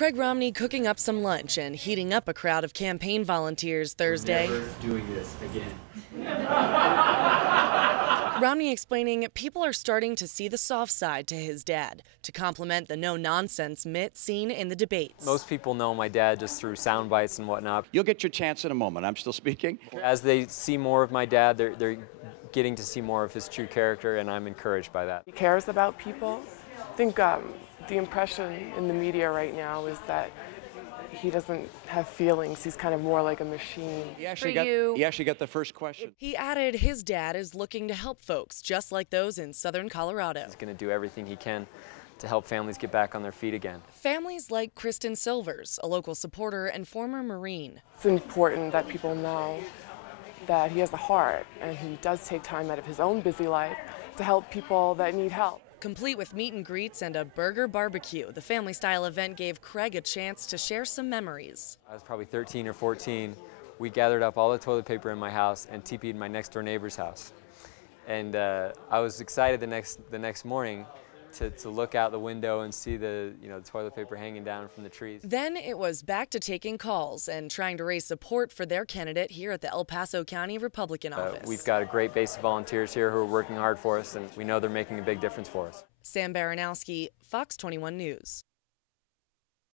Craig Romney cooking up some lunch and heating up a crowd of campaign volunteers Thursday. We're never doing this again. Romney explaining people are starting to see the soft side to his dad, to complement the no-nonsense Mitt seen in the debates. Most people know my dad just through sound bites and whatnot. You'll get your chance in a moment. I'm still speaking. As they see more of my dad, they're getting to see more of his true character, and I'm encouraged by that. He cares about people. I think the impression in the media right now is that he doesn't have feelings. He's kind of more like a machine. He actually got the first question. He added his dad is looking to help folks just like those in southern Colorado. He's going to do everything he can to help families get back on their feet again. Families like Kristen Silvers, a local supporter and former Marine. It's important that people know that he has a heart and he does take time out of his own busy life to help people that need help. Complete with meet and greets and a burger barbecue, the family-style event gave Craig a chance to share some memories. I was probably 13 or 14. We gathered up all the toilet paper in my house and TP'd my next-door neighbor's house. And I was excited the next morning to look out the window and see the toilet paper hanging down from the trees. Then it was back to taking calls and trying to raise support for their candidate here at the El Paso County Republican office. We've got a great base of volunteers here who are working hard for us, and we know they're making a big difference for us. Sam Baranowski, Fox 21 News.